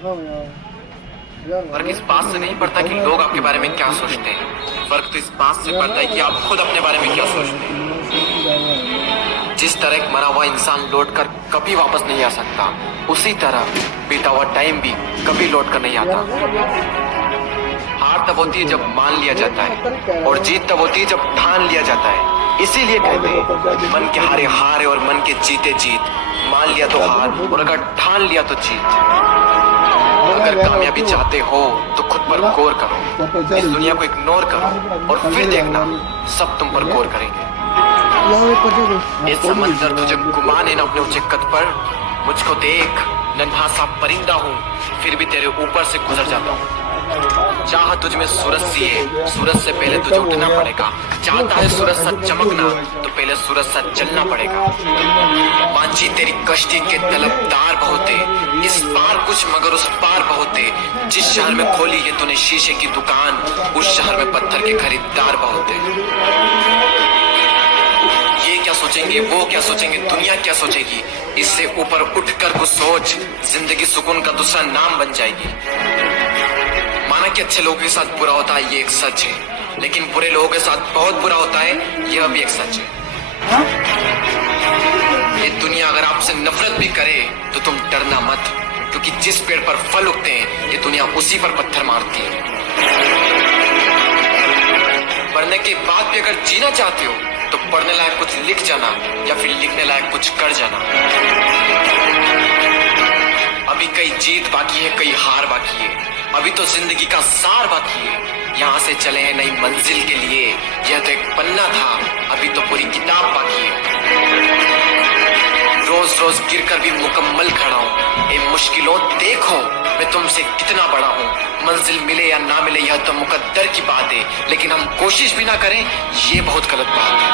फर्क इस बात से नहीं पड़ता कि लोग आपके बारे में क्या सोचते हैं, फर्क तो इस बात से पड़ता है कि आप खुद अपने बारे में क्या सोचते हैं। जिस तरह एक मरा हुआ इंसान लौट कर कभी वापस नहीं आ सकता, उसी तरह बीता हुआ टाइम भी कभी लौट कर नहीं आता। हार तब होती है जब मान लिया जाता है, और जीत तब होती है जब ठान लिया जाता है। इसीलिए कहते हैं मन के हारे हार और मन के जीते जीत। मान लिया तो हार, और अगर ठान लिया तो जीत। अगर कामयाबी चाहते हो तो खुद पर गौर करो, इस दुनिया को इग्नोर करो, और फिर देखना सब तुम पर गौर करेंगे। इस समंदर तुझे गुमाने न अपने ऊंचे कद पर। मुझको देख, नन्हा सा परिंदा हूँ, फिर भी तेरे ऊपर से गुजर जाता हूँ। चाह तुझ में सूरज सी है, सूरज से पहले तुझे उठना पड़ेगा। चाहता है सूरज सा चमकना, तो पहले सूरज सा जलना पड़ेगा। मांझी तेरी कश्ती के तलबदार बहुते, इस पार कुछ मगर उस पार बहुते। जिस शहर में खोली है तूने शीशे की दुकान, उस शहर में पत्थर के खरीदार बहुते। ये क्या सोचेंगे, वो क्या सोचेंगे, दुनिया क्या सोचेगी, इससे ऊपर उठकर कुछ सोच। जिंदगी सुकून का दूसरा नाम बन जाएगी। माना कि अच्छे लोगों के साथ बुरा होता है, ये एक सच है, लेकिन बुरे लोगों के साथ बहुत बुरा होता है, यह भी एक सच है। ये दुनिया अगर आपसे नफरत भी करे तो तुम डरना मत, क्योंकि जिस पेड़ पर फल उगते हैं ये दुनिया उसी पर पत्थर मारती है। पढ़ने के बाद भी अगर जीना चाहते हो तो पढ़ने लायक कुछ लिख जाना, या फिर लिखने लायक कुछ कर जाना। अभी कई जीत बाकी है, कई हार बाकी है, अभी तो जिंदगी का सार बाकी है। यहाँ से चले हैं नई मंजिल के लिए, यह तो एक पन्ना था, अभी तो पूरी किताब बाकी है। रोज रोज गिरकर भी मुकम्मल खड़ा हूँ। इन मुश्किलों देखो मैं तुमसे कितना बड़ा हूँ। मंजिल मिले या ना मिले यह तो मुकद्दर की बात है, लेकिन हम कोशिश भी ना करें ये बहुत गलत बात है।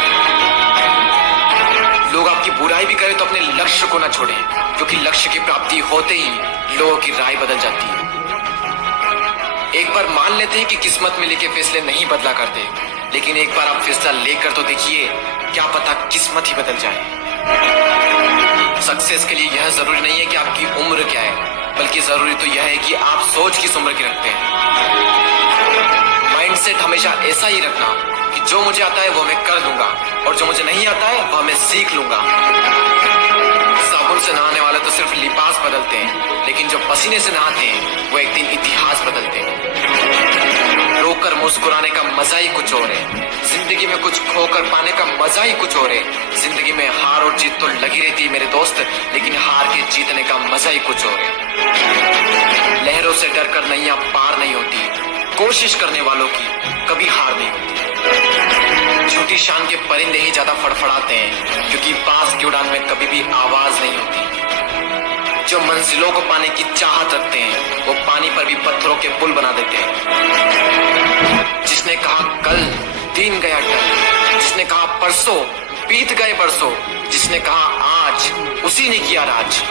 लोग आपकी बुराई भी करें तो अपने लक्ष्य को ना छोड़ें, क्योंकि लक्ष्य की प्राप्ति होते ही लोगों की राय बदल जाती है। एक बार मान लेते हैं कि किस्मत में लिखे फैसले नहीं बदला करते, लेकिन एक बार आप फैसला लेकर तो देखिए, क्या पता किस्मत ही बदल जाए। सक्सेस के लिए यह जरूरी नहीं है कि आपकी उम्र क्या है, बल्कि जरूरी तो यह है कि आप सोच किस उम्र की रखते हैं। माइंडसेट हमेशा ऐसा ही रखना कि जो मुझे आता है वो मैं कर दूंगा, और जो मुझे नहीं आता है वह मैं सीख लूंगा। साबुन से नहाने वाले तो सिर्फ लिबास बदलते हैं, लेकिन जो पसीने से नहाते हैं वो एक दिन इतिहास बदलते हैं। रोकर मुस्कुराने का मजा ही कुछ और है, जिंदगी में कुछ खोकर पाने का मजा ही कुछ और है। जिंदगी में हार और जीत तो लगी रहती है मेरे दोस्त, लेकिन हार के जीतने का मजा ही कुछ और है। लहरों से डरकर नैया पार नहीं होती, कोशिश करने वालों की कभी हार नहीं होती। झूठी शान के परिंदे ही ज्यादा फड़फड़ाते हैं, क्योंकि बाज की उड़ान में कभी भी आवाज नहीं होती। जो मंजिलों को पाने की चाहत रखते हैं वो पानी पर भी पत्थरों के पुल बना देते हैं। जिसने कहा कल दिन गया टल, जिसने कहा परसों बीत गए बरसों, जिसने कहा आज उसी ने किया राज।